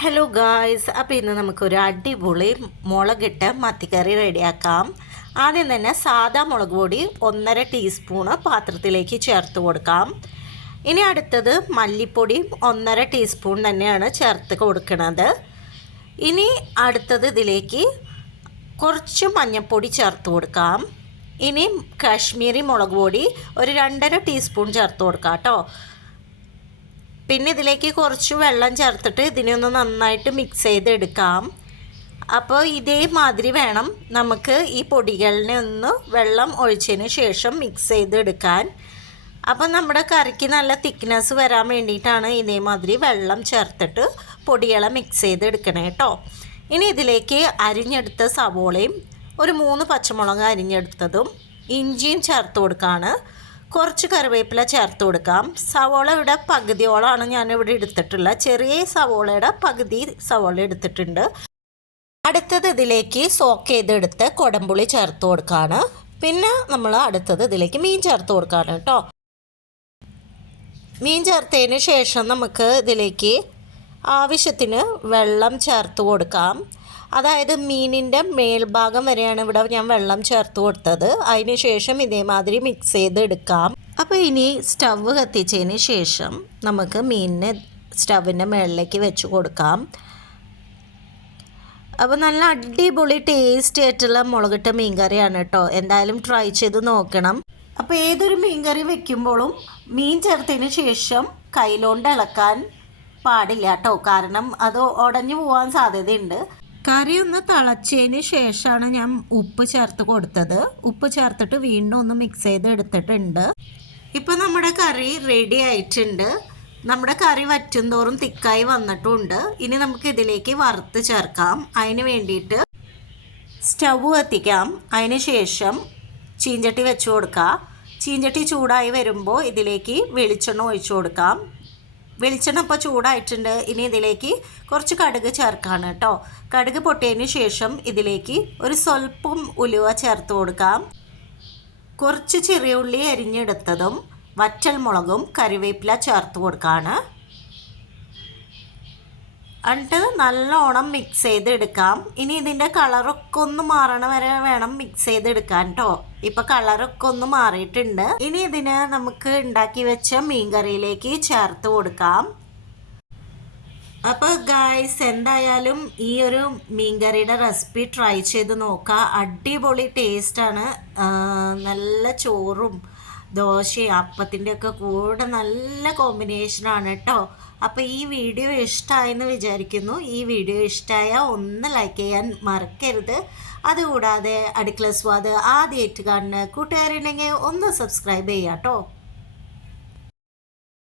Hello guys അപ്പോൾ ഇന്ന് നമുക്കൊരു അടിപൊളി മുളകിട്ട് മത്തിക്കറി റെഡിയാക്കാം. ആദ്യം തന്നെ സാദാ മുളക് പൊടി ഒന്നര ടീസ്പൂണ് പാത്രത്തിലേക്ക് ചേർത്ത് കൊടുക്കാം. ഇനി അടുത്തത് മല്ലിപ്പൊടി ഒന്നര ടീസ്പൂൺ തന്നെയാണ് ചേർത്ത് കൊടുക്കുന്നത് ഇനി അടുത്തത് ഇതിലേക്ക് കുറച്ച് മഞ്ഞൾപ്പൊടി ചേർത്ത് കൊടുക്കാം. ഇനി കാശ്മീരി മുളക് പൊടി ഒരു രണ്ടര ടീസ്പൂൺ ചേർത്ത് കൊടുക്കാം കേട്ടോ. പിന്നെ ഇതിലേക്ക് കുറച്ച് വെള്ളം ചേർത്തിട്ട് ഇതിനെ ഒന്ന് നന്നായിട്ട് മിക്സ് ചെയ്തെടുക്കാം. അപ്പോൾ ഇതേമാതിരി വേണം നമുക്ക് ഈ പൊടികളിനെ ഒന്ന് വെള്ളം ഒഴിച്ചതിന് ശേഷം മിക്സ് ചെയ്തെടുക്കാൻ. അപ്പോൾ നമ്മുടെ കറിക്ക് നല്ല തിക്നെസ് വരാൻ വേണ്ടിയിട്ടാണ് ഇതേമാതിരി വെള്ളം ചേർത്തിട്ട് പൊടികളെ മിക്സ് ചെയ്തെടുക്കണേ കേട്ടോ. ഇനി ഇതിലേക്ക് അരിഞ്ഞെടുത്ത സവോളയും ഒരു മൂന്ന് പച്ചമുളക് അരിഞ്ഞെടുത്തതും ഇഞ്ചിയും ചേർത്ത് കൊടുക്കുകയാണ് കുറച്ച് കറിവേപ്പില ചേർത്ത് കൊടുക്കാം. സവോള ഇവിടെ ഞാനിവിടെ എടുത്തിട്ടുള്ളത് ചെറിയ സവോളയുടെ പകുതി സവോള എടുത്തിട്ടുണ്ട്. അടുത്തത് ഇതിലേക്ക് സോക്ക് ചെയ്തെടുത്ത് കൊടമ്പുളി ചേർത്ത് കൊടുക്കുകയാണ് പിന്നെ നമ്മൾ അടുത്തത് ഇതിലേക്ക് മീൻ ചേർത്ത് കൊടുക്കുകയാണ് കേട്ടോ. മീൻ ചേർത്തതിന് ശേഷം നമുക്ക് ഇതിലേക്ക് ആവശ്യത്തിന് വെള്ളം ചേർത്ത് കൊടുക്കാം. അതായത് മീനിന്റെ മേൽഭാഗം വരെയാണ് ഇവിടെ ഞാൻ വെള്ളം ചേർത്ത് കൊടുത്തത്. അതിന് ശേഷം ഇതേമാതിരി മിക്സ് ചെയ്ത് എടുക്കാം അപ്പോൾ ഇനി സ്റ്റവ് കത്തിച്ചതിന് ശേഷം നമുക്ക് മീനിനെ സ്റ്റവിന്റെ മുകളിലേക്ക് വെച്ച് കൊടുക്കാം. അപ്പോൾ നല്ല അടിപൊളി ടേസ്റ്റി ആയിട്ടുള്ള മുളകിട്ട മീൻകറിയാണ് കേട്ടോ. എന്തായാലും ട്രൈ ചെയ്ത് നോക്കണം. അപ്പോൾ ഏതൊരു മീൻകറി വെക്കുമ്പോഴും മീൻ ചേർത്തതിന് ശേഷം കയ്യിലോണ്ട് ഇളക്കാൻ പാടില്ല കേട്ടോ. കാരണം അത് ഉടഞ്ഞു പോകാൻ സാധ്യതയുണ്ട്. കറി ഒന്ന് തിളച്ചതിന് ശേഷമാണ് ഞാൻ ഉപ്പ് ചേർത്ത് കൊടുത്തത്. ഉപ്പ് ചേർത്തിട്ട് വീണ്ടും ഒന്ന് മിക്സ് ചെയ്ത് എടുത്തിട്ടുണ്ട്. ഇപ്പം നമ്മുടെ കറി റെഡി ആയിട്ടുണ്ട്. നമ്മുടെ കറി വറ്റും തോറും തിക്കായി വന്നിട്ടുണ്ട്. ഇനി നമുക്ക് ഇതിലേക്ക് വറുത്ത് ചേർക്കാം. അതിന് വേണ്ടിയിട്ട് സ്റ്റവ് കത്തിക്കാം. അതിന് ശേഷം ചീഞ്ചട്ടി വെച്ച് കൊടുക്കുക ചീഞ്ചട്ടി ചൂടായി വരുമ്പോൾ ഇതിലേക്ക് വെളിച്ചെണ്ണ ഒഴിച്ചു കൊടുക്കാം. വെളിച്ചെണ്ണ ഇപ്പോൾ ചൂടായിട്ടുണ്ട്. ഇനി ഇതിലേക്ക് കുറച്ച് കടുക് ചേർക്കാണ് കേട്ടോ. കടുക് പൊട്ടിയതിന് ശേഷം ഇതിലേക്ക് ഒരു സ്വല്പം ഉലുവ ചേർത്ത് കൊടുക്കാം. കുറച്ച് ചെറിയ ഉള്ളി അരിഞ്ഞെടുത്തതും വറ്റൽ മുളകും കറിവേപ്പില ചേർത്ത് കൊടുക്കാണ്. എന്നിട്ട് നല്ലോണം മിക്സ് ചെയ്തെടുക്കാം. ഇനി ഇതിന്റെ കളറൊക്കെ ഒന്ന് മാറണ വരെ വേണം മിക്സ് ചെയ്തെടുക്കാൻ കേട്ടോ ഇപ്പൊ കളറൊക്കെ ഒന്ന് മാറിയിട്ടുണ്ട്. ഇനി ഇതിന് നമുക്ക് ഉണ്ടാക്കി വെച്ച മീൻകറിയിലേക്ക് ചേർത്ത് കൊടുക്കാം. അപ്പോൾ ഗായ്സ് എന്തായാലും ഈ ഒരു മീൻകറിയുടെ റെസിപ്പി ട്രൈ ചെയ്ത് നോക്കുക അടിപൊളി ടേസ്റ്റാണ് നല്ല ചോറും ദോശയും അപ്പത്തിന്റെ ഒക്കെ കൂടെ നല്ല കോമ്പിനേഷനാണ് കേട്ടോ അപ്പോൾ ഈ വീഡിയോ ഇഷ്ടമായെന്ന് വിചാരിക്കുന്നു. ഈ വീഡിയോ ഇഷ്ടമായ ഒന്ന് ലൈക്ക് ചെയ്യാൻ മറക്കരുത്. അതുകൂടാതെ അടുക്കള സ്വാദ് ആദ്യമായിട്ട് കാണുന്ന കൂട്ടുകാരുണ്ടെങ്കിൽ ഒന്ന് സബ്സ്ക്രൈബ് ചെയ്യാം കേട്ടോ